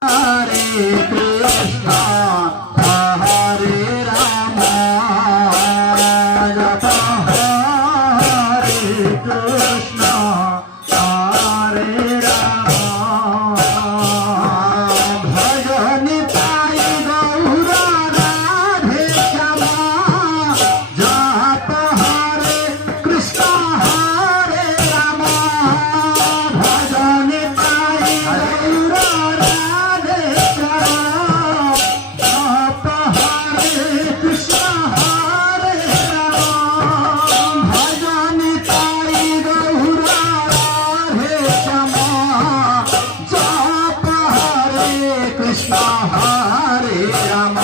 Hare Krishna, Hare Rama, Japa Hare Krishna, Hare Rama, Bhajani Pai Gaura Radhe Shama, Japa Hare Krishna, Hare Rama, Bhajani Pai Gaura Radhe Japa Hare Krishna, Hare Rama, Bhajani Pai Gaura Radhe Shama, Japa Hare Krishna, Hare Rama.